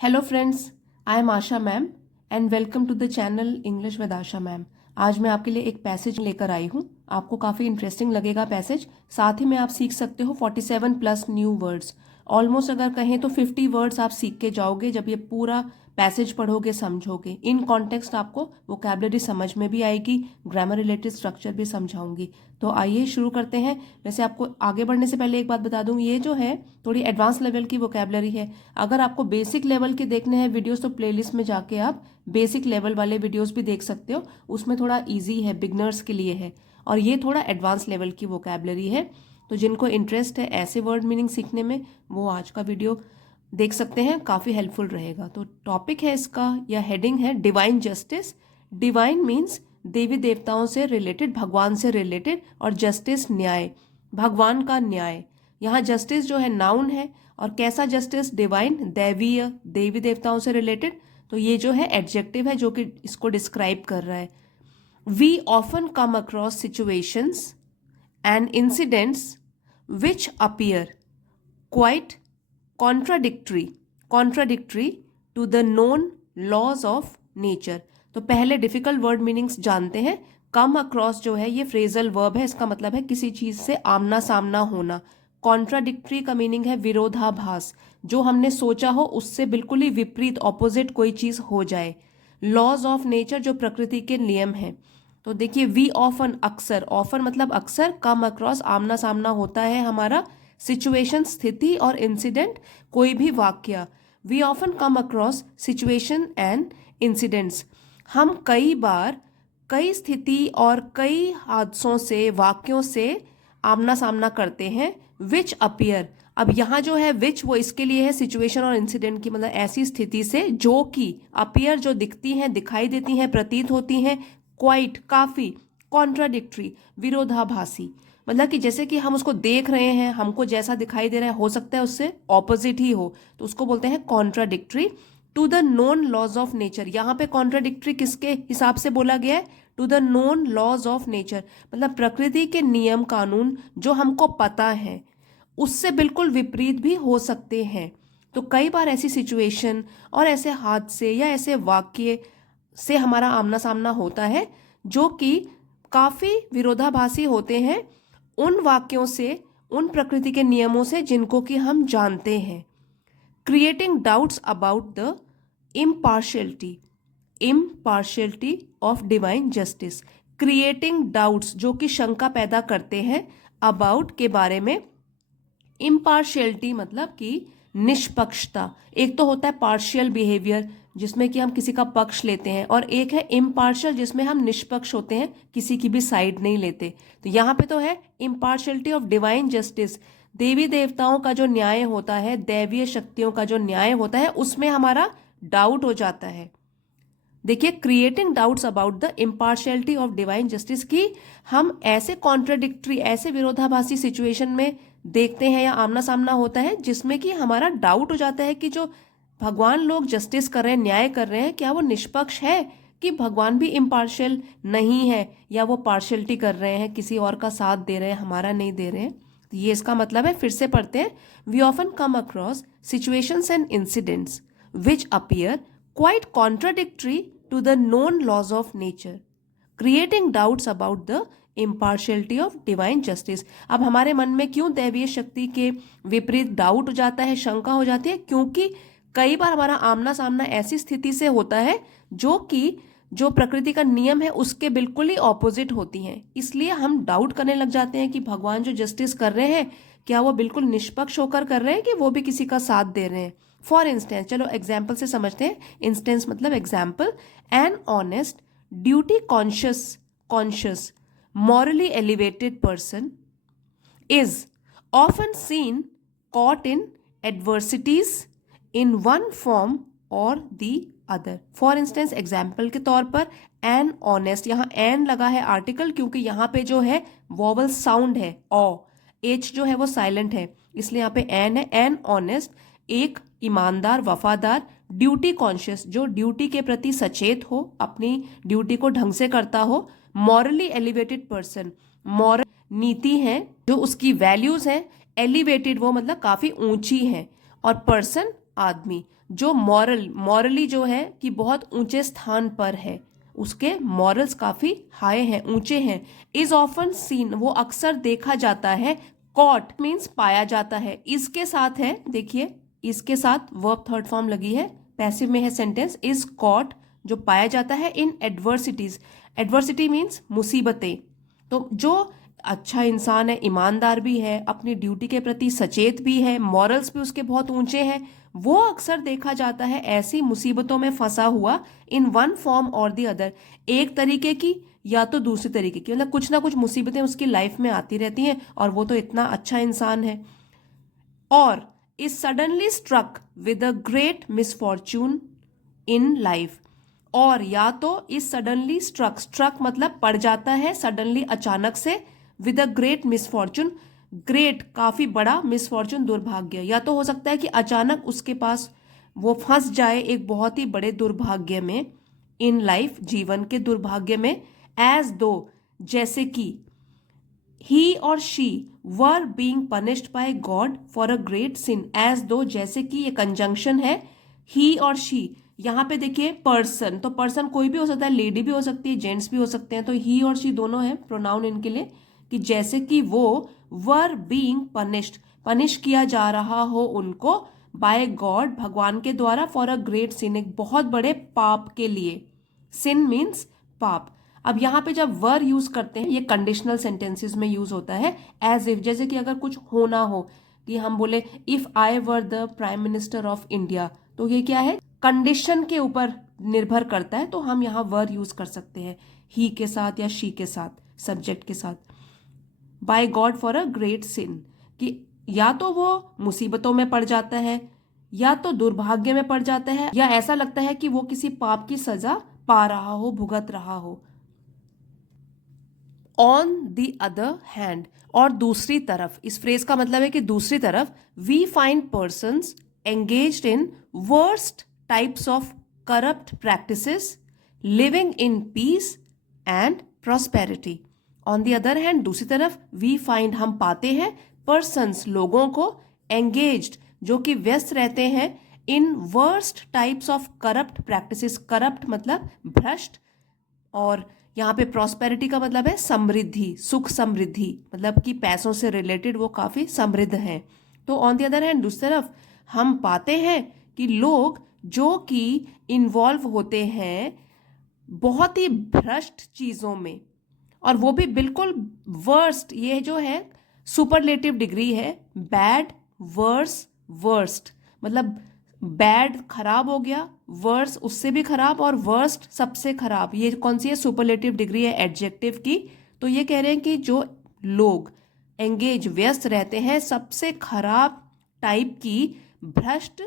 Hello friends, I am Asha ma'am and welcome to the channel English with Asha ma'am. आज मैं आपके लिए एक पैसेज लेकर आई हूँ। आपको काफ़ी इंटरेस्टिंग लगेगा पैसेज। साथ ही में आप सीख सकते हो 47 प्लस न्यू वर्ड्स। ऑलमोस्ट अगर कहें तो 50 वर्ड्स आप सीख के जाओगे जब ये पूरा पैसेज पढ़ोगे, समझोगे। इन कॉन्टेक्स्ट आपको वोकैबुलरी समझ में भी आएगी, ग्रामर रिलेटेड स्ट्रक्चर भी समझाऊंगी। तो आइए शुरू करते हैं। वैसे आपको आगे बढ़ने से पहले एक बात बता दूं, ये जो है थोड़ी एडवांस लेवल की वोकैबुलरी है। अगर आपको बेसिक लेवल के देखने हैं वीडियोस तो प्लेलिस्ट में जाके आप बेसिक लेवल वाले वीडियोस भी देख सकते हो। उसमें थोड़ा इजी है, बिगनर्स के लिए है। और ये थोड़ा एडवांस लेवल की वोकैबुलरी है। तो जिनको इंटरेस्ट है ऐसे वर्ड मीनिंग सीखने में, वो आज का वीडियो देख सकते हैं, काफ़ी हेल्पफुल रहेगा। तो टॉपिक है इसका या हेडिंग है डिवाइन जस्टिस। डिवाइन मीन्स देवी देवताओं से रिलेटेड, भगवान से रिलेटेड, और जस्टिस न्याय, भगवान का न्याय। यहाँ जस्टिस जो है नाउन है, और कैसा जस्टिस? डिवाइन, दैवीय, देवी देवताओं से रिलेटेड। तो ये जो है एडजेक्टिव है जो कि इसको डिस्क्राइब कर रहा है। We often come across situations and incidents which appear quite contradictory to the known laws of nature. तो पहले डिफिकल्ट वर्ड मीनिंग्स जानते हैं। कम अक्रॉस जो है ये फ्रेजल वर्ब है, इसका मतलब है किसी चीज से आमना सामना होना। कॉन्ट्राडिक्टरी का मीनिंग है विरोधाभास, जो हमने सोचा हो उससे बिल्कुल ही विपरीत, ऑपोजिट कोई चीज हो जाए। लॉज ऑफ नेचर जो प्रकृति के नियम हैं। तो देखिए, वी ऑफन, अक्सर, ऑफन मतलब अक्सर, कम अक्रॉस आमना सामना होता है हमारा, सिचुएशन स्थिति, और इंसिडेंट कोई भी वाक्य। We often come across situation and incidents. हम कई बार कई स्थिति और कई हादसों से, वाक्यों से आमना सामना करते हैं। विच अपीयर, अब यहाँ जो है विच वो इसके लिए है सिचुएशन और इंसिडेंट की, मतलब ऐसी स्थिति से जो कि, अपीयर जो दिखती हैं, दिखाई देती हैं, प्रतीत होती हैं, क्वाइट काफी, कॉन्ट्राडिक्टरी विरोधाभासी, मतलब कि जैसे कि हम उसको देख रहे हैं, हमको जैसा दिखाई दे रहा है हो सकता है उससे ऑपोजिट ही हो, तो उसको बोलते हैं contradictory to the known laws of nature. यहाँ पे कॉन्ट्राडिक्टरी किसके हिसाब से बोला गया है? To the known laws of nature, मतलब प्रकृति के नियम कानून जो हमको पता है उससे बिल्कुल विपरीत भी हो सकते हैं। तो कई बार ऐसी सिचुएशन और ऐसे हादसे या ऐसे वाक्य से हमारा आमना सामना होता है जो कि काफी विरोधाभासी होते हैं उन वाक्यों से, उन प्रकृति के नियमों से जिनको कि हम जानते हैं। Creating doubts about the impartiality of divine justice. Creating doubts जो कि शंका पैदा करते हैं, अबाउट के बारे में, इम्पार्शियलिटी मतलब कि निष्पक्षता। एक तो होता है पार्शियल बिहेवियर जिसमें कि हम किसी का पक्ष लेते हैं, और एक है इम्पार्शियल जिसमें हम निष्पक्ष होते हैं, किसी की भी साइड नहीं लेते। तो यहाँ पे तो है इम्पार्शियलिटी ऑफ डिवाइन जस्टिस, देवी देवताओं का जो न्याय होता है, दैवीय शक्तियों का जो न्याय होता है, उसमें हमारा डाउट हो जाता है। देखिए, creating doubts about the impartiality of divine justice की हम ऐसे कॉन्ट्राडिक्टरी, ऐसे विरोधाभासी सिचुएशन में देखते हैं या आमना सामना होता है जिसमें कि हमारा डाउट हो जाता है कि जो भगवान लोग जस्टिस कर रहे हैं, न्याय कर रहे हैं, क्या वो निष्पक्ष है, कि भगवान भी इम्पार्शियल नहीं है, या वो पार्शियलिटी कर रहे हैं, किसी और का साथ दे रहे हैं, हमारा नहीं दे रहे हैं। तो ये इसका मतलब है। फिर से पढ़ते हैं। We often come across situations and incidents which appear quite contradictory to the known laws of nature, creating doubts about the impartiality of divine justice। अब हमारे मन में क्यों दैवीय शक्ति के विपरीत डाउट हो जाता है, शंका हो जाती है? क्योंकि कई बार हमारा आमना सामना ऐसी स्थिति से होता है जो कि जो प्रकृति का नियम है उसके बिल्कुल ही ऑपोजिट होती हैं। इसलिए हम डाउट करने लग जाते हैं कि भगवान जो जस्टिस कर रहे हैं, क्या वो बिल्कुल निष्पक्ष होकर कर रहे हैं कि वो भी किसी का साथ दे रहे हैं। फॉर इंस्टेंस, चलो एग्जाम्पल से समझते हैं। इंस्टेंस मतलब example. An honest, duty conscious, morally elevated person is often seen caught in adversities in one form or the other. For instance, example के तौर पर, एन ऑनेस्ट, यहाँ एन लगा है आर्टिकल क्योंकि यहाँ पे जो है वॉवल साउंड है, ओ, एच जो है वो साइलेंट है, इसलिए यहाँ पे एन है। एन ऑनेस्ट, एक ईमानदार, वफादार, ड्यूटी कॉन्शियस, जो ड्यूटी के प्रति सचेत हो, अपनी ड्यूटी को ढंग से करता हो। मॉरली एलिवेटेड पर्सन, मॉरल नीति है जो उसकी वैल्यूज हैं, एलिवेटेड वो मतलब काफी ऊंची है, और पर्सन आदमी जो मॉरली जो है कि बहुत ऊंचे स्थान पर है, उसके मॉरल्स काफी हाई हैं, ऊंचे हैं। इज ऑफन सीन, वो अक्सर देखा जाता है। कॉट मीन्स पाया जाता है, इसके साथ है, देखिए इसके साथ वर्ब थर्ड फॉर्म लगी है, पैसिव में है सेंटेंस, इज कॉट जो पाया जाता है इन एडवर्सिटीज। एडवर्सिटी मीन्स मुसीबतें। तो जो अच्छा इंसान है, ईमानदार भी है, अपनी ड्यूटी के प्रति सचेत भी है, मॉरल्स भी उसके बहुत ऊंचे हैं, वो अक्सर देखा जाता है ऐसी मुसीबतों में फंसा हुआ, इन one form or the other, एक तरीके की या तो दूसरे तरीके की, मतलब कुछ ना कुछ मुसीबतें उसकी लाइफ में आती रहती हैं और वो तो इतना अच्छा इंसान है। और is suddenly struck with a great misfortune in life, और या तो इज सडनली स्ट्रक, स्ट्रक मतलब पड़ जाता है, सडनली अचानक से, with a great misfortune, great काफी बड़ा, मिसफॉर्च्यून दुर्भाग्य, या तो हो सकता है कि अचानक उसके पास वो फंस जाए एक बहुत ही बड़े दुर्भाग्य में, इन लाइफ जीवन के दुर्भाग्य में, एज दो जैसे कि, ही और she were being punished by God for a great sin, as though कि, ये कंजंक्शन है, ही और शी, यहाँ पे देखिए पर्सन, तो पर्सन कोई भी हो सकता है, लेडी भी हो सकती है, जेंट्स भी हो सकते हैं, तो ही और शी दोनों है प्रोनाउन इनके लिए, कि जैसे कि वो वर बीइंग पनिश्ड, पनिश किया जा रहा हो उनको, बाय गॉड भगवान के द्वारा, फॉर अ ग्रेट सिन एक बहुत बड़े पाप के लिए, सिन मीन्स पाप। अब यहाँ पे जब वर यूज करते हैं, ये कंडीशनल सेंटेंसेस में यूज होता है, एज इफ, जैसे कि अगर कुछ होना हो, कि हम बोले if I were the prime minister of India, तो ये क्या है, कंडीशन के ऊपर निर्भर करता है, तो हम यहाँ वर यूज कर सकते हैं ही के साथ या शी के साथ, सब्जेक्ट के साथ। By God for a great sin, कि या तो वो मुसीबतों में पड़ जाता है, या तो दुर्भाग्य में पड़ जाता है, या ऐसा लगता है कि वो किसी पाप की सजा पा रहा हो, भुगत रहा हो। ऑन द अदर हैंड, और दूसरी तरफ, इस फ्रेज का मतलब है कि दूसरी तरफ, we find persons engaged in worst types of corrupt practices, living in peace and prosperity. On the other hand, दूसरी तरफ, वी फाइंड हम पाते हैं, पर्सन्स लोगों को, एंगेज्ड जो कि व्यस्त रहते हैं, इन worst types of corrupt practices, corrupt मतलब भ्रष्ट, और यहाँ पे प्रॉस्पेरिटी का मतलब है समृद्धि, सुख समृद्धि, मतलब कि पैसों से रिलेटेड वो काफी समृद्ध हैं। तो ऑन द अदर हैंड, दूसरी तरफ हम पाते हैं कि लोग जो कि इन्वॉल्व होते हैं बहुत ही भ्रष्ट चीजों में, और वो भी बिल्कुल वर्स्ट, ये जो है सुपरलेटिव डिग्री है, बैड, वर्स, वर्स्ट, मतलब बैड खराब हो गया, वर्स उससे भी खराब, और वर्स्ट सबसे खराब, ये कौन सी है, सुपरलेटिव डिग्री है एडजेक्टिव की। तो ये कह रहे हैं कि जो लोग एंगेज व्यस्त रहते हैं सबसे खराब टाइप की भ्रष्ट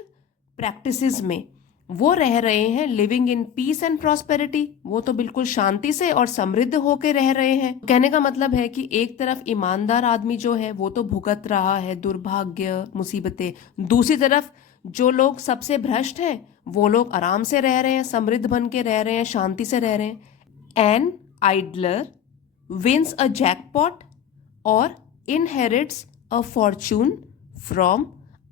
प्रैक्टिसेस में, वो रह रहे हैं, living in peace and prosperity, वो तो बिल्कुल शांति से और समृद्ध होकर रह रहे हैं। कहने का मतलब है कि एक तरफ ईमानदार आदमी जो है वो तो भुगत रहा है दुर्भाग्य, मुसीबतें, दूसरी तरफ जो लोग सबसे भ्रष्ट हैं वो लोग आराम से रह रहे हैं, समृद्ध बन के रह रहे हैं, शांति से रह रहे हैं। An idler wins a jackpot or inherits a fortune from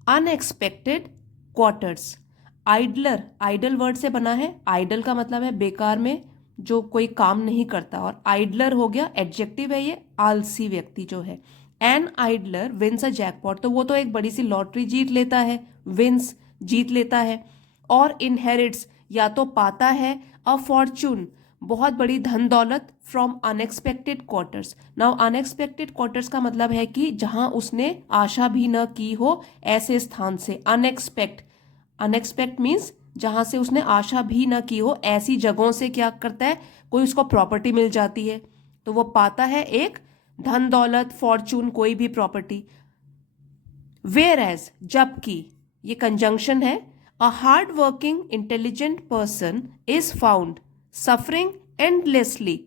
unexpected quarters. Idler, idle word से बना है, आइडल का मतलब है बेकार में जो कोई काम नहीं करता, और आइडलर हो गया एडजेक्टिव है, ये आलसी व्यक्ति जो है। N idler wins a jackpot, तो वो तो एक बड़ी सी लॉटरी जीत लेता है, विंस जीत लेता है, और इनहेरिट्स या तो पाता है, अ फॉर्चून बहुत बड़ी धन दौलत, from unexpected quarters. Now unexpected quarters का मतलब है कि जहां उसने आशा भी न की हो, ऐसे स्थान से, अनएक्सपेक्ट, अनएक्सपेक्ट मीन्स जहां से उसने आशा भी न की हो, ऐसी जगहों से क्या करता है, कोई उसको प्रॉपर्टी मिल जाती है, तो वो पाता है एक धन दौलत, फॉर्चून, कोई भी प्रॉपर्टी। वेयर एज जबकि, ये कंजंक्शन है, a hard working intelligent person is found suffering endlessly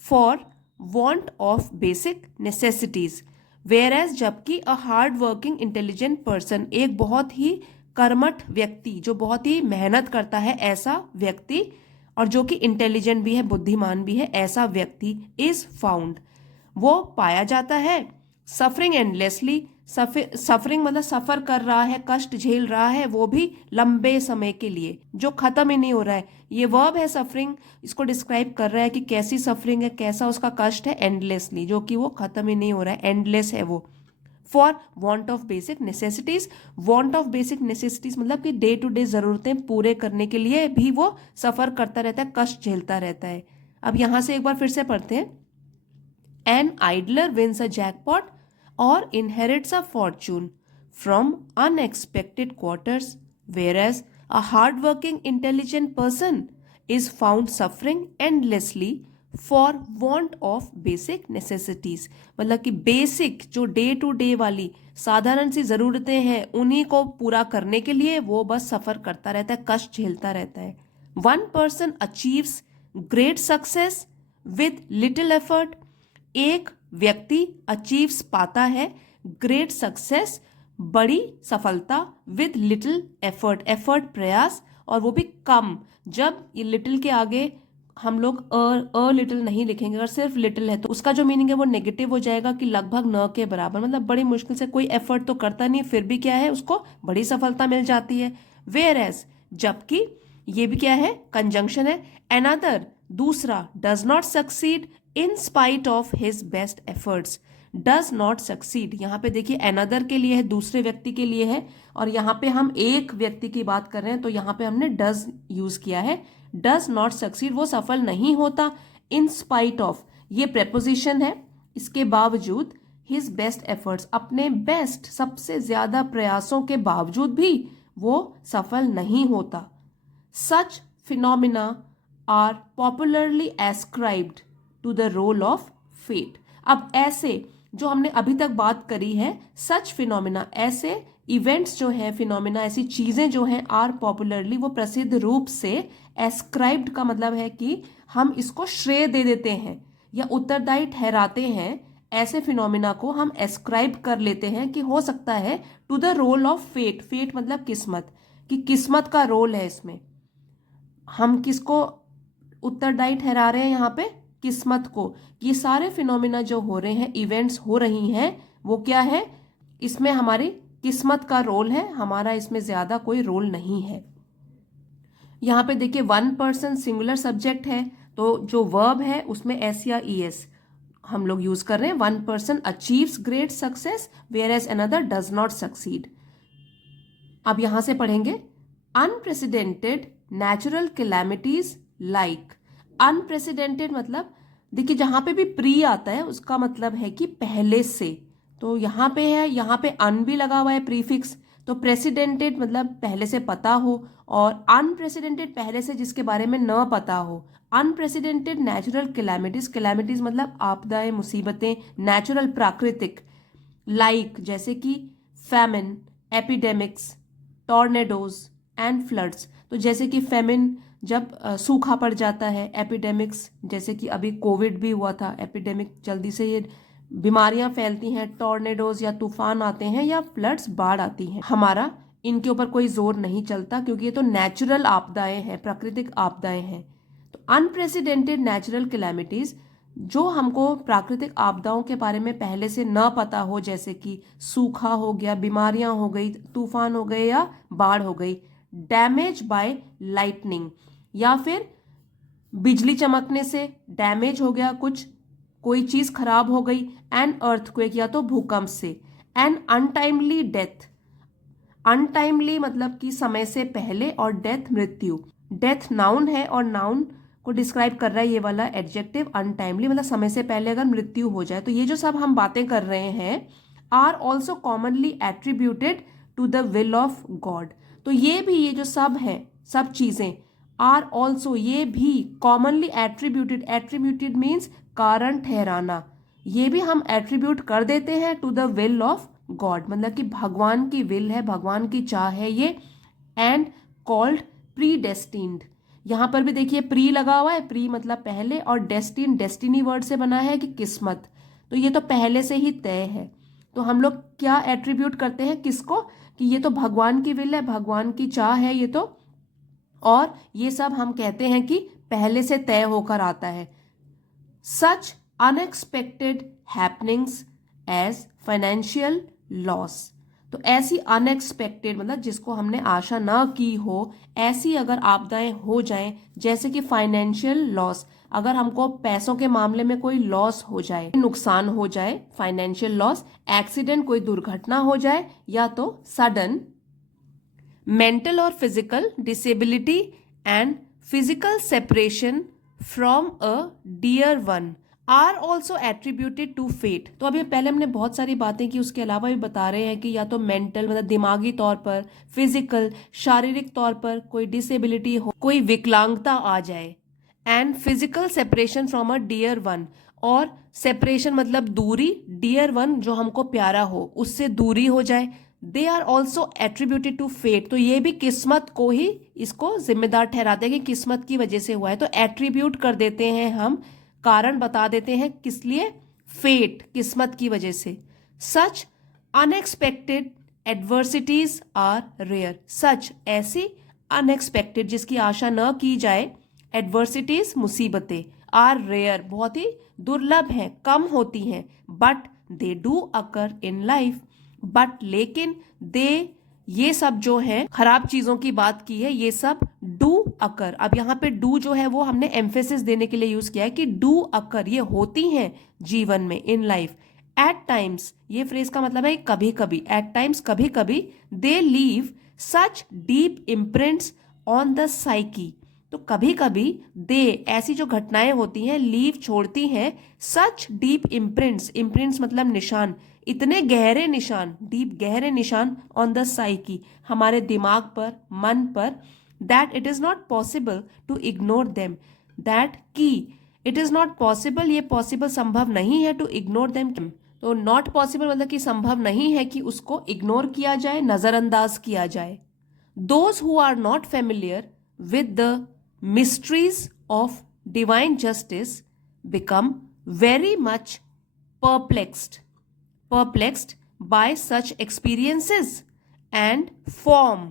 for want of basic necessities. Whereas जबकि, a hard working intelligent person एक बहुत ही कर्मठ व्यक्ति, जो बहुत ही मेहनत करता है, ऐसा व्यक्ति, और जो कि इंटेलिजेंट भी है, बुद्धिमान भी है, ऐसा व्यक्ति, इज फाउंड वो पाया जाता है, सफरिंग एंडलेसली सफरिंग मतलब सफर कर रहा है, कष्ट झेल रहा है, वो भी लंबे समय के लिए, जो खत्म ही नहीं हो रहा है। ये वर्ब है सफरिंग, इसको डिस्क्राइब कर रहा है कि कैसी सफरिंग है, कैसा उसका कष्ट है, एंडलेसली, जो कि वो खत्म ही नहीं हो रहा है, एंडलेस है वो। For want of basic necessities, want of basic necessities मतलब कि डे टू डे जरूरतें पूरे करने के लिए भी वो सफर करता रहता है, कष्ट झेलता रहता है। अब यहां से एक बार फिर से पढ़ते हैं। An idler wins a jackpot or inherits a fortune from unexpected quarters, whereas a hardworking, intelligent person is found suffering endlessly for want of basic necessities। मतलब कि बेसिक जो डे टू डे वाली साधारण सी ज़रूरतें हैं उन्हीं को पूरा करने के लिए वो बस सफ़र करता रहता है, कष्ट झेलता रहता है। One person achieves great success with little effort, एक व्यक्ति अचीव्स पाता है ग्रेट सक्सेस बड़ी सफलता विद लिटिल एफर्ट, एफर्ट प्रयास, और वो भी कम। जब ये लिटिल के आगे हम लोग अ लिटिल नहीं लिखेंगे, अगर सिर्फ लिटिल है तो उसका जो मीनिंग है वो नेगेटिव हो जाएगा कि लगभग न के बराबर, मतलब बड़ी मुश्किल से, कोई एफर्ट तो करता नहीं फिर भी क्या है उसको बड़ी सफलता मिल जाती है। वेयर एज जबकि, ये भी क्या है कंजंक्शन है, अनदर दूसरा, does not succeed in spite of his best efforts, does not succeed, यहाँ पे देखिए अनदर के लिए है, दूसरे व्यक्ति के लिए है, और यहाँ पे हम एक व्यक्ति की बात कर रहे हैं तो यहाँ पे हमने डज यूज किया है। डज नॉट सक्सीड वो सफल नहीं होता, इन स्पाइट ऑफ ये प्रेपोजिशन है, इसके बावजूद, हिज बेस्ट एफर्ट्स अपने बेस्ट सबसे ज्यादा प्रयासों के बावजूद भी वो सफल नहीं होता। Such phenomena are popularly ascribed to the role of fate. अब ऐसे जो हमने अभी तक बात करी है, सच फिनोमिना ऐसे इवेंट्स जो हैं, फिनोमिना ऐसी चीजें जो हैं, आर पॉपुलरली वो प्रसिद्ध रूप से, एस्क्राइब्ड का मतलब है कि हम इसको श्रेय दे देते हैं या उत्तरदायी ठहराते हैं, ऐसे फिनोमिना को हम एस्क्राइब कर लेते हैं कि हो सकता है to the role of fate, fate मतलब किस्मत, कि किस्मत का रोल है इसमें। हम किसको उत्तरदायी ठहरा रहे हैं यहाँ पे, किस्मत को। ये सारे फिनोमिना जो हो रहे हैं, इवेंट्स हो रही हैं, वो क्या है, इसमें हमारी किस्मत का रोल है, हमारा इसमें ज्यादा कोई रोल नहीं है। यहाँ पे देखिए वन पर्सन सिंगुलर सब्जेक्ट है, तो जो वर्ब है उसमें एस या ई एस हम लोग यूज कर रहे हैं। One person achieves great success whereas another does not succeed. अब यहां से पढ़ेंगे unprecedented natural calamities like. Unprecedented मतलब देखिए जहां पे भी प्री आता है उसका मतलब है कि पहले से, तो यहाँ पे है, यहाँ पे अन भी लगा हुआ है प्रीफिक्स, तो प्रेसिडेंटेड मतलब पहले से पता हो, और अनप्रेसिडेंटेड पहले से जिसके बारे में न पता हो। अनप्रेसिडेंटेड नेचुरल कैलामिटीज, कैलामिटीज मतलब आपदाएं, मुसीबतें, नेचुरल प्राकृतिक, लाइक जैसे कि famine, epidemics, tornadoes and floods. तो जैसे कि फेमिन जब सूखा पड़ जाता है, एपिडेमिक्स जैसे कि अभी कोविड भी हुआ था, एपिडेमिक जल्दी से ये बीमारियां फैलती हैं, टॉर्नेडोज या तूफान आते हैं, या फ्लड्स बाढ़ आती हैं। हमारा इनके ऊपर कोई जोर नहीं चलता क्योंकि ये तो नेचुरल आपदाएं हैं, प्राकृतिक आपदाएं हैं। तो अनप्रेसिडेंटेड नेचुरल कैलामिटीज जो हमको प्राकृतिक आपदाओं के बारे में पहले से न पता हो, जैसे कि सूखा हो गया, बीमारियां हो गई, तूफान हो गए या बाढ़ हो गई। डैमेज बाय लाइटनिंग, या फिर बिजली चमकने से डैमेज हो गया कुछ, कोई चीज खराब हो गई। एन अर्थक्वेक या तो भूकंप से। एन अनटाइमली डेथ, अनटाइमली मतलब कि समय से पहले, और डेथ मृत्यु। डेथ नाउन है और नाउन को डिस्क्राइब कर रहा है ये वाला एडजेक्टिव अनटाइमली, मतलब समय से पहले अगर मृत्यु हो जाए। तो ये जो सब हम बातें कर रहे हैं are also commonly attributed to the will of God. तो ये भी, ये जो सब है, सब चीजें, आर ऑल्सो ये भी कॉमनली एट्रीब्यूटेड, एट्रीब्यूटेड मीन्स कारण ठहराना, ये भी हम एट्रीब्यूट कर देते हैं to the will of God, मतलब कि भगवान की विल है, भगवान की चाह है ये। एंड कॉल्ड प्री डेस्टिन्ड, यहां पर भी देखिए प्री लगा हुआ है, प्री मतलब पहले, और डेस्टिन डेस्टिनी वर्ड से बना है कि किस्मत, तो ये तो पहले से ही तय है। तो हम लोग क्या एट्रीब्यूट करते हैं किसको, कि ये तो भगवान की विल है, भगवान की चाह है ये तो, और ये सब हम कहते हैं कि पहले से तय होकर आता है। Such unexpected happenings as financial loss. तो ऐसी अनएक्सपेक्टेड मतलब जिसको हमने आशा ना की हो, ऐसी अगर आपदाएं हो जाएं, जैसे कि फाइनेंशियल लॉस, अगर हमको पैसों के मामले में कोई लॉस हो जाए, नुकसान हो जाए, फाइनेंशियल लॉस, एक्सीडेंट, कोई दुर्घटना हो जाए, या तो sudden mental or physical disability and physical separation from a dear one are also attributed to fate. तो अभी पहले हमने बहुत सारी बातें की, उसके अलावा भी बता रहे हैं कि या तो मेंटल मतलब दिमागी तौर पर, फिजिकल शारीरिक तौर पर कोई डिसेबिलिटी हो, कोई विकलांगता आ जाए, and physical separation from a dear one, और सेपरेशन मतलब दूरी, डियर वन जो हमको प्यारा हो उससे दूरी हो जाए। They are also attributed to fate, तो ये भी किस्मत को ही इसको जिम्मेदार ठहराते हैं कि किस्मत की वजह से हुआ है, तो एट्रीब्यूट कर देते हैं हम, कारण बता देते हैं किस लिए, फेट, किस्मत की वजह से। सच अनएक्सपेक्टेड एडवर्सिटीज आर रेयर, सच ऐसी अनएक्सपेक्टेड जिसकी आशा न की जाए, एडवर्सिटीज मुसीबतें, आर रेयर बहुत ही दुर्लभ हैं, कम होती हैं, but they do occur in life, but लेकिन दे, ये सब जो है खराब चीजों की बात की है, ये सब डू अकर। अब यहाँ पे डू जो है वो हमने एम्फेसिस देने के लिए यूज किया है कि डू अकर, ये होती हैं जीवन में, इन लाइफ। एट टाइम्स, ये फ्रेज का मतलब है कभी कभी, एट टाइम्स कभी कभी, they leave such deep imprints on the psyche, तो कभी कभी दे, ऐसी जो घटनाएं होती हैं, लीव छोड़ती हैं, सच डीप इम्प्रिंट्स, इम्प्रिंट्स मतलब निशान, इतने गहरे निशान, डीप गहरे निशान, ऑन द साइकी हमारे दिमाग पर, मन पर, that it is not possible to ignore them, that की इट इज नॉट पॉसिबल, ये पॉसिबल संभव नहीं है, टू इग्नोर देम, तो नॉट पॉसिबल मतलब कि संभव नहीं है कि उसको इग्नोर किया जाए, नजरअंदाज किया जाए। Those who are not familiar with the mysteries of divine justice become very much perplexed by such experiences and form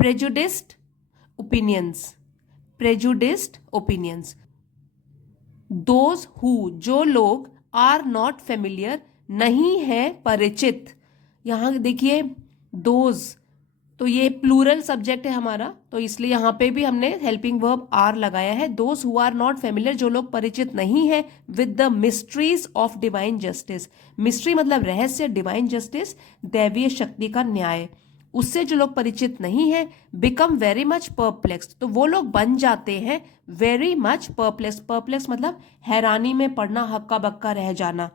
prejudiced opinions. Those who, जो लोग, are not familiar, नहीं है परिचित, यहाँ देखिए those, तो ये प्लूरल सब्जेक्ट है हमारा, तो इसलिए यहाँ पे भी हमने हेल्पिंग वर्ब आर लगाया है। Those who are not familiar, जो लोग परिचित नहीं है, with the mysteries of divine justice, mystery मतलब रहस्य, डिवाइन जस्टिस दैवीय शक्ति का न्याय, उससे जो लोग परिचित नहीं है, बिकम वेरी मच परप्लेक्स्ड, तो वो लोग बन जाते हैं वेरी मच परप्लेक्स्ड, परप्लेक्स मतलब हैरानी में पड़ना, हक्का बक्का रह जाना।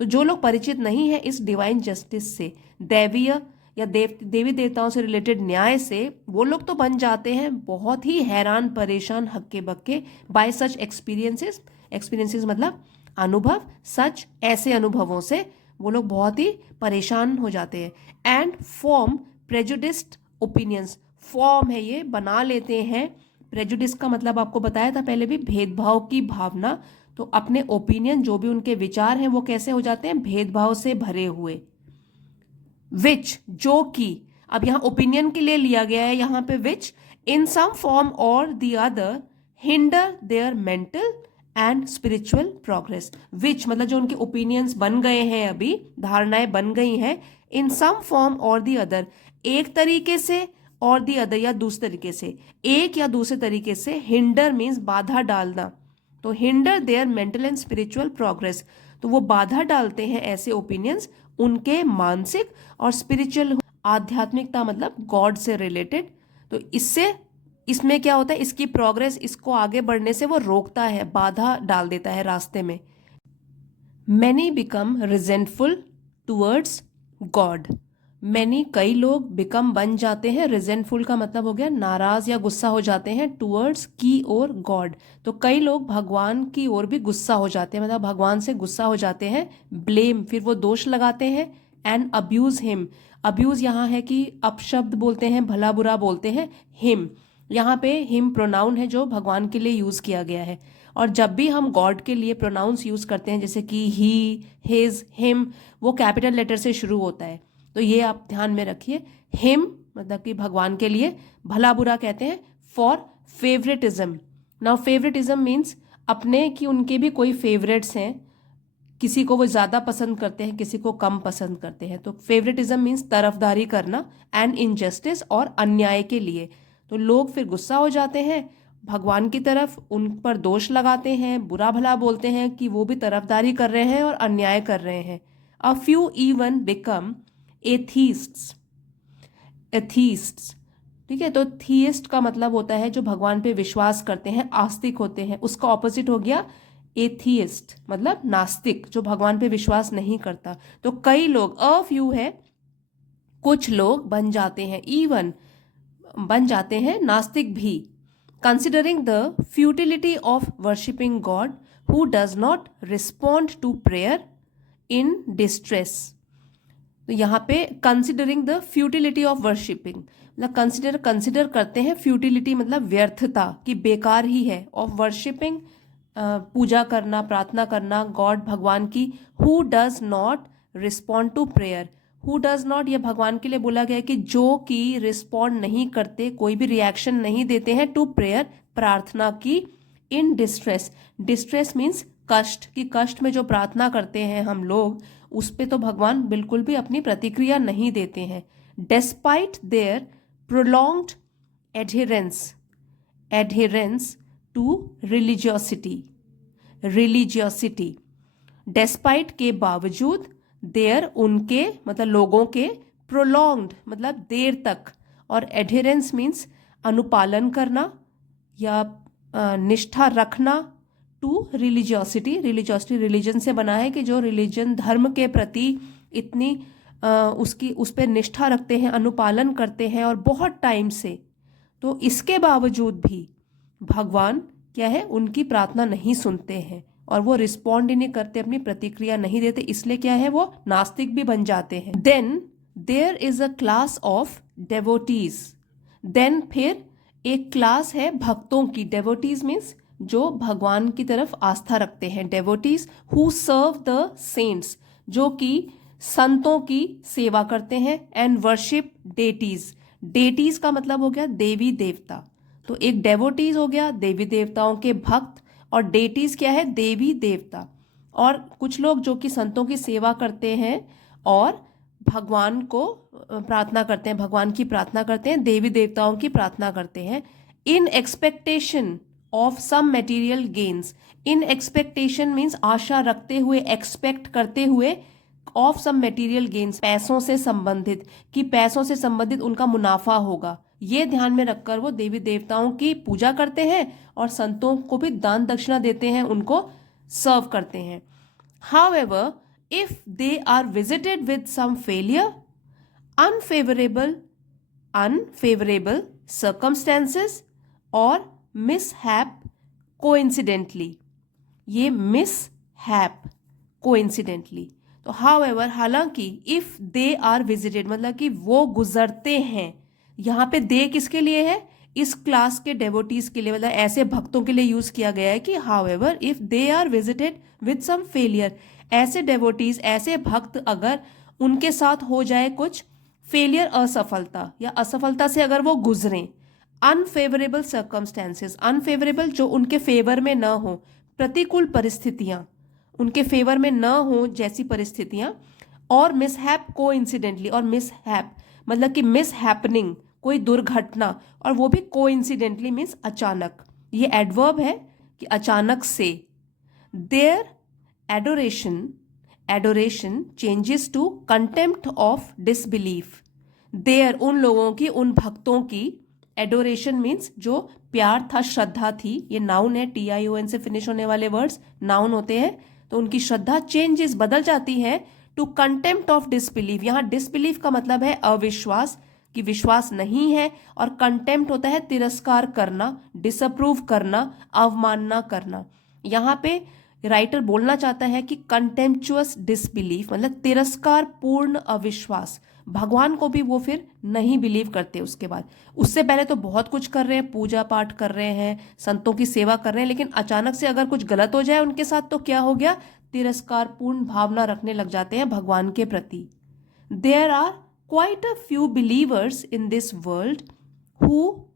तो जो लोग परिचित नहीं है इस डिवाइन जस्टिस से, दैवीय या देवी देवताओं से रिलेटेड न्याय से, वो लोग तो बन जाते हैं बहुत ही हैरान, परेशान, हक्के बक्के, बाय सच एक्सपीरियंसेस, एक्सपीरियंसेस मतलब अनुभव, सच ऐसे अनुभवों से वो लोग बहुत ही परेशान हो जाते हैं। And form prejudiced opinions, form है ये, बना लेते हैं, प्रेजुडिस का मतलब आपको बताया था पहले भी, भेदभाव की भावना, तो अपने ओपिनियन जो भी उनके विचार हैं वो कैसे हो जाते हैं, भेदभाव से भरे हुए। विच जो कि, अब यहाँ ओपिनियन के लिए लिया गया है यहाँ पे which, in some form or the other hinder their mental and spiritual progress. Which मतलब जो उनके ओपिनियंस बन गए हैं, अभी धारणाएं बन गई हैं, इन some form or the other, एक तरीके से, और द अदर या दूसरे तरीके से, एक या दूसरे तरीके से, हिंडर मीन्स बाधा डालना, तो hinder their mental and spiritual progress, तो वो बाधा डालते हैं ऐसे ओपिनियंस उनके मानसिक और स्पिरिचुअल, आध्यात्मिकता मतलब गॉड से रिलेटेड, तो इससे, इसमें क्या होता है, इसकी प्रोग्रेस, इसको आगे बढ़ने से वो रोकता है, बाधा डाल देता है रास्ते में। Many become resentful towards God, many कई लोग, बिकम बन जाते हैं, रिजेंटफुल का मतलब हो गया नाराज या गुस्सा हो जाते हैं, टूवर्ड्स की ओर, गॉड, तो कई लोग भगवान की ओर भी गुस्सा हो जाते हैं, मतलब भगवान से गुस्सा हो जाते हैं, ब्लेम फिर वो दोष लगाते हैं, एंड अब्यूज हिम, अब्यूज यहाँ है कि अपशब्द बोलते हैं, भला बुरा बोलते हैं, हिम, यहाँ पे हिम प्रोनाउन है जो भगवान के लिए यूज किया गया है, और जब भी हम गॉड के लिए प्रोनाउंस यूज करते हैं जैसे कि ही, हिज, हिम, वो कैपिटल लेटर से शुरू होता है, तो ये आप ध्यान में रखिए। हिम मतलब कि भगवान के लिए, भला बुरा कहते हैं for favouritism, now favouritism means अपने कि उनके भी कोई फेवरेट्स हैं, किसी को वो ज़्यादा पसंद करते हैं, किसी को कम पसंद करते हैं। तो फेवरेटिज्म मीन्स तरफदारी करना, एंड इनजस्टिस और अन्याय के लिए। तो लोग फिर गुस्सा हो जाते हैं भगवान की तरफ, उन पर दोष लगाते हैं, बुरा भला बोलते हैं कि वो भी तरफदारी कर रहे हैं और अन्याय कर रहे हैं। A few even become atheists. Atheists, ठीक है। तो थीइस्ट का मतलब होता है जो भगवान पे विश्वास करते हैं, आस्तिक होते हैं। उसका ऑपोजिट हो गया एथीइस्ट, मतलब नास्तिक, जो भगवान पे विश्वास नहीं करता। तो कई लोग, अ फ्यू है, कुछ लोग बन जाते हैं, इवन बन जाते हैं नास्तिक भी। Considering the futility of worshipping God who does not respond to prayer in distress. तो यहाँ पे considering the futility of worshipping, मतलब कंसिडर करते हैं, फ्यूटिलिटी मतलब व्यर्थता, कि बेकार ही है, ऑफ वर्शिपिंग पूजा करना, प्रार्थना करना, गॉड भगवान की, who does not respond to prayer. Who does not, ये भगवान के लिए बोला गया है कि जो कि रिस्पॉन्ड नहीं करते, कोई भी रिएक्शन नहीं देते हैं टू प्रेयर, प्रार्थना की, इन डिस्ट्रेस। डिस्ट्रेस मीन्स कष्ट, कि कष्ट में जो प्रार्थना करते हैं हम लोग, उस पे तो भगवान बिल्कुल भी अपनी प्रतिक्रिया नहीं देते हैं। Despite their prolonged adherence to religiosity, despite के बावजूद, देयर उनके मतलब लोगों के, प्रोलॉन्ग्ड मतलब देर तक, और एडहेरेंस मीन्स अनुपालन करना या निष्ठा रखना, टू रिलीजियोसिटी रिलीजन से बना है, कि जो रिलीजन धर्म के प्रति इतनी उस पर निष्ठा रखते हैं, अनुपालन करते हैं और बहुत टाइम से। तो इसके बावजूद भी भगवान क्या है, उनकी प्रार्थना नहीं सुनते हैं और वो रिस्पॉन्ड ही नहीं करते, अपनी प्रतिक्रिया नहीं देते, इसलिए क्या है, वो नास्तिक भी बन जाते हैं। Then there is a class of devotees. Then फिर एक क्लास है भक्तों की। डेवोटीज मीन्स जो भगवान की तरफ आस्था रखते हैं। डेवोटीज हु सर्व द सेंट्स, जो कि संतों की सेवा करते हैं। And worship deities. डेटीज का मतलब हो गया देवी देवता। तो एक डेवोटीज हो गया देवी देवताओं के भक्त, और डेटीज क्या है, देवी देवता। और कुछ लोग जो कि संतों की सेवा करते हैं और भगवान को प्रार्थना करते हैं, भगवान की प्रार्थना करते हैं, देवी देवताओं की प्रार्थना करते हैं, in expectation of some material gains. In expectation means आशा रखते हुए, एक्सपेक्ट करते हुए, ऑफ सम मटेरियल गेन्स पैसों से संबंधित, कि पैसों से संबंधित उनका मुनाफा होगा। ये ध्यान में रखकर वो देवी देवताओं की पूजा करते हैं और संतों को भी दान दक्षिणा देते हैं, उनको सर्व करते हैं। However if they are visited with some failure, unfavourable circumstances or mishap coincidentally. ये मिसहैप कोइंसिडेंटली। तो हाउएवर हालांकि, इफ दे आर विजिटेड मतलब कि वो गुजरते हैं। यहाँ पे दे किसके लिए है, इस क्लास के डेवोटीज के लिए, मतलब ऐसे भक्तों के लिए यूज किया गया है कि however if they are visited with some failure, ऐसे डेवोटीज, ऐसे भक्त अगर उनके साथ हो जाए कुछ फेलियर, असफलता या असफलता से अगर वो गुजरें, अनफेवरेबल सर्कमस्टेंसेस, अनफेवरेबल जो उनके फेवर में ना हो, प्रतिकूल परिस्थितियां उनके फेवर में न हो जैसी परिस्थितियां, और मिसहैप कोइंसिडेंटली, और मिसहैप मतलब कि मिसहैपनिंग कोई दुर्घटना, और वो भी कोइंसिडेंटली मीन्स अचानक। ये एडवर्ब है कि अचानक से। Their adoration changes to contempt of disbelief. Their उन लोगों की, उन भक्तों की, एडोरेशन मीन्स जो प्यार था, श्रद्धा थी, ये नाउन है, TION से फिनिश होने वाले वर्ड्स नाउन होते हैं। तो उनकी श्रद्धा चेंजेस बदल जाती है टू कंटेम्प्ट ऑफ डिसबिलीफ। यहाँ डिसबिलीफ का मतलब है अविश्वास, कि विश्वास नहीं है, और कंटेम्प्ट होता है तिरस्कार करना, डिसअप्रूव करना, अवमानना करना। यहाँ पे राइटर बोलना चाहता है कि कंटेम्पचुअस डिसबिलीफ मतलब तिरस्कार पूर्ण अविश्वास। भगवान को भी वो फिर नहीं बिलीव करते उसके बाद। उससे पहले तो बहुत कुछ कर रहे हैं, पूजा पाठ कर रहे हैं, संतों की सेवा कर रहे हैं, लेकिन अचानक से अगर कुछ गलत हो जाए उनके साथ तो क्या हो गया, तिरस्कार पूर्ण भावना रखने लग जाते हैं भगवान के प्रति। There are quite a few believers in this world who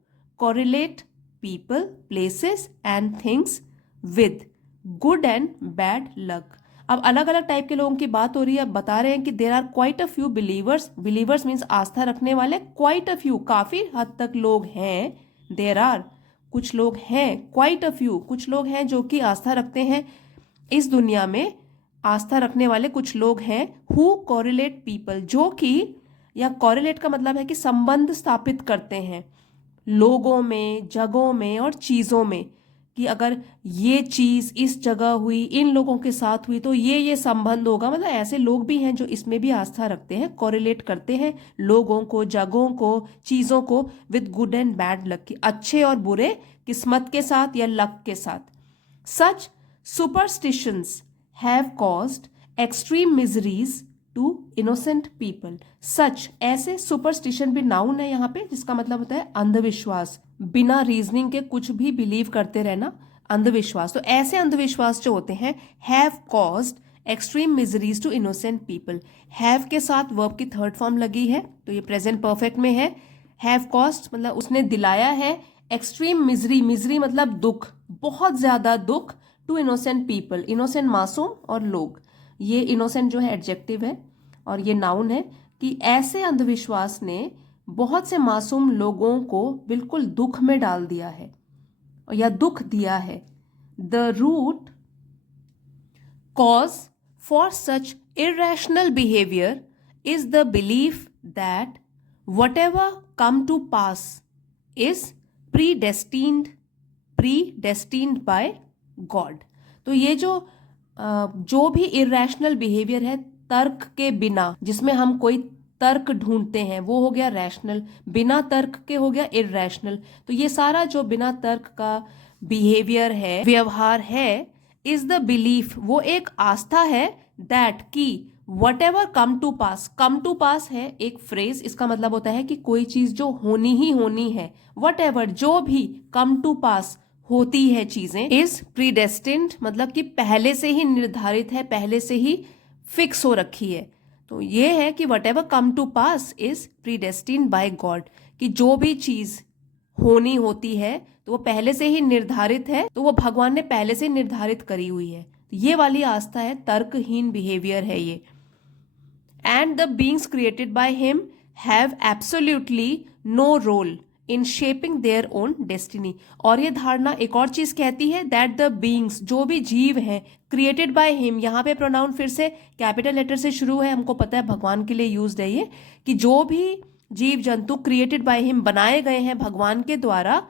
correlate people, places and things with good and bad luck. अब अलग अलग टाइप के लोगों की बात हो रही है। अब बता रहे हैं कि there are quite a few believers, believers means आस्था रखने वाले, क्वाइट अ फ्यू काफी हद तक लोग हैं, देर आर कुछ लोग हैं, क्वाइट अ फ्यू कुछ लोग हैं जो कि आस्था रखते हैं इस दुनिया में, आस्था रखने वाले कुछ लोग हैं, हु कोरिलेट पीपल जो कि, या कोरिलेट का मतलब है कि संबंध स्थापित करते हैं लोगों में, जगहों में और चीजों में, कि अगर ये चीज इस जगह हुई, इन लोगों के साथ हुई, तो ये संबंध होगा। मतलब ऐसे लोग भी हैं जो इसमें भी आस्था रखते हैं, कोरिलेट करते हैं लोगों को, जगहों को, चीजों को with good and bad luck, की अच्छे और बुरे किस्मत के साथ या लक के साथ। Such superstitions have caused extreme miseries to innocent people. Such ऐसे, सुपरस्टिशन भी नाउन है यहाँ पे, जिसका मतलब होता है अंधविश्वास, बिना रीजनिंग के कुछ भी बिलीव करते रहना, अंधविश्वास। तो ऐसे अंधविश्वास जो होते हैं, have caused extreme miseries to innocent people. Have के साथ वर्ब की थर्ड फॉर्म लगी है, तो ये प्रेजेंट परफेक्ट में है। हैव कॉज्ड मतलब उसने दिलाया है, एक्सट्रीम मिजरी, मिजरी मतलब दुख, बहुत ज्यादा दुख, टू इनोसेंट पीपल, इनोसेंट मासूम और लोग, ये इनोसेंट जो है एडजेक्टिव है और ये नाउन है, कि ऐसे अंधविश्वास ने बहुत से मासूम लोगों को बिल्कुल दुख में डाल दिया है या दुख दिया है। The root cause for such irrational behaviour is the belief that whatever come to pass is predestined by God। तो ये जो भी इरेशनल बिहेवियर है तर्क के बिना, जिसमें हम कोई तर्क ढूंढते हैं, वो हो गया रैशनल, बिना तर्क के हो गया इरेशनल। तो ये सारा जो बिना तर्क का बिहेवियर है, व्यवहार है, इज द बिलीफ, वो एक आस्था है, दैट की whatever come to pass, come to pass है एक फ्रेज, इसका मतलब होता है कि कोई चीज जो होनी ही होनी है, whatever जो भी come to pass होती है चीजें, इज प्रीडेस्टिन्ड मतलब कि पहले से ही निर्धारित है, पहले से ही फिक्स हो रखी है। तो ये है कि whatever come to pass is predestined by God, कि जो भी चीज होनी होती है तो वो पहले से ही निर्धारित है, तो वो भगवान ने पहले से निर्धारित करी हुई है। ये वाली आस्था है, तर्कहीन बिहेवियर है ये। And the beings created by him have absolutely no role in shaping their own destiny. और ये धारणा एक और चीज कहती है, दैट द बीइंग्स जो भी जीव हैं, क्रिएटेड बाय हिम, यहाँ पे प्रोनाउन फिर से कैपिटल लेटर से शुरू है, हमको पता है भगवान के लिए यूज है ये, कि जो भी जीव जंतु क्रिएटेड बाय हिम बनाए गए हैं भगवान के द्वारा,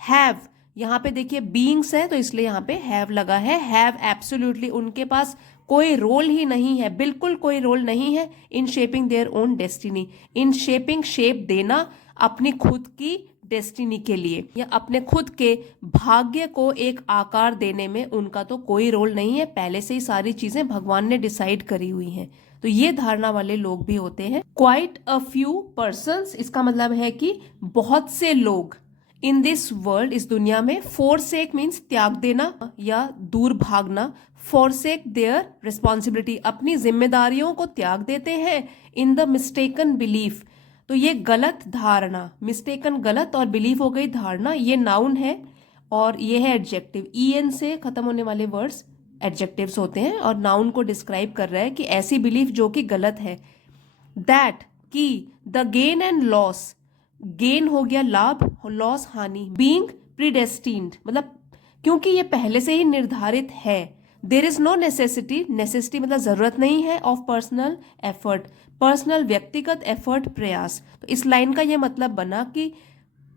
हैव, यहाँ पे देखिए बीइंग्स है तो इसलिए यहाँ पे हैव लगा है, हैव एब्सोल्युटली उनके पास कोई रोल ही नहीं है, बिल्कुल कोई रोल नहीं है, इन shaping their own destiny, in shaping shape देना अपनी खुद की डेस्टिनी के लिए, या अपने खुद के भाग्य को एक आकार देने में उनका तो कोई रोल नहीं है, पहले से ही सारी चीजें भगवान ने डिसाइड करी हुई हैं। तो ये धारणा वाले लोग भी होते हैं। क्वाइट अ फ्यू पर्सन्स, इसका मतलब है कि बहुत से लोग, इन दिस वर्ल्ड, इस दुनिया में, फोरसेक मीन्स त्याग देना या दूर भागना, फोरसेक देयर रिस्पॉन्सिबिलिटी, अपनी जिम्मेदारियों को त्याग देते हैं, इन द मिस्टेकन बिलीफ, तो ये गलत धारणा, मिस्टेकन गलत और बिलीफ हो गई धारणा, ये नाउन है और ये है एडजेक्टिव। ईएन से खत्म होने वाले वर्ड्स एडजेक्टिव्स होते हैं और नाउन को डिस्क्राइब कर रहा है कि ऐसी बिलीफ जो कि गलत है। दैट की the gain and loss, gain हो गया लाभ, लॉस हानि, बीइंग प्रीडेस्टिन्ड मतलब क्योंकि ये पहले से ही निर्धारित है, there is no necessity, necessity मतलब जरूरत नहीं है, ऑफ पर्सनल एफर्ट, पर्सनल व्यक्तिगत एफर्ट प्रयास। तो इस लाइन का ये मतलब बना कि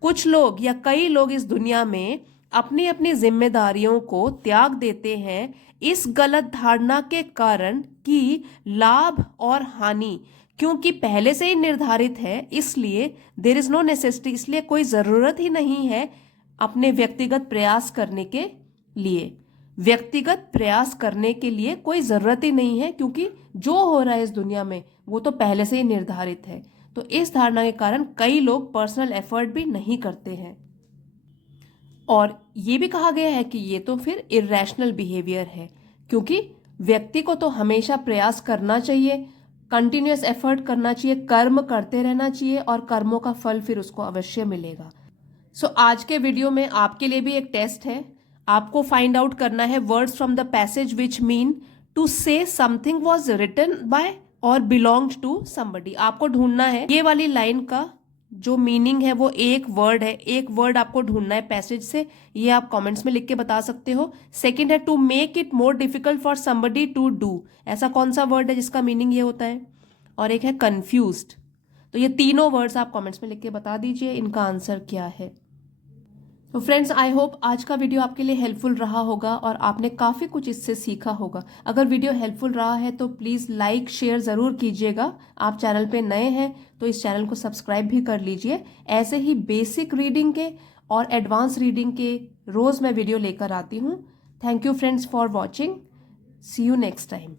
कुछ लोग या कई लोग इस दुनिया में अपनी अपनी जिम्मेदारियों को त्याग देते हैं इस गलत धारणा के कारण कि लाभ और हानि क्योंकि पहले से ही निर्धारित है, इसलिए देर इज नो नेसेसिटी, इसलिए कोई जरूरत ही नहीं है अपने व्यक्तिगत प्रयास करने के लिए, व्यक्तिगत प्रयास करने के लिए कोई जरूरत ही नहीं है, क्योंकि जो हो रहा है इस दुनिया में वो तो पहले से ही निर्धारित है। तो इस धारणा के कारण कई लोग पर्सनल एफर्ट भी नहीं करते हैं। और ये भी कहा गया है कि ये तो फिर इरेशनल बिहेवियर है, क्योंकि व्यक्ति को तो हमेशा प्रयास करना चाहिए, कंटिन्यूअस एफर्ट करना चाहिए, कर्म करते रहना चाहिए और कर्मों का फल फिर उसको अवश्य मिलेगा। सो आज के वीडियो में आपके लिए भी एक टेस्ट है, आपको फाइंड आउट करना है words from the passage which mean to say something was written by or belongs to somebody. आपको ढूंढना है ये वाली लाइन का जो मीनिंग है वो एक वर्ड है, एक वर्ड आपको ढूंढना है पैसेज से, ये आप कमेंट्स में लिख के बता सकते हो। सेकंड है to make it more difficult for somebody to do, ऐसा कौन सा वर्ड है जिसका मीनिंग ये होता है। और एक है कंफ्यूज्ड। तो ये तीनों वर्ड्स आप कमेंट्स में लिख के बता दीजिए इनका आंसर क्या है। तो फ्रेंड्स, आई होप आज का वीडियो आपके लिए हेल्पफुल रहा होगा और आपने काफ़ी कुछ इससे सीखा होगा। अगर वीडियो हेल्पफुल रहा है तो प्लीज़ लाइक शेयर ज़रूर कीजिएगा। आप चैनल पे नए हैं तो इस चैनल को सब्सक्राइब भी कर लीजिए। ऐसे ही बेसिक रीडिंग के और एडवांस रीडिंग के रोज़ मैं वीडियो लेकर आती हूँ। Thank you friends for watching. See you next time.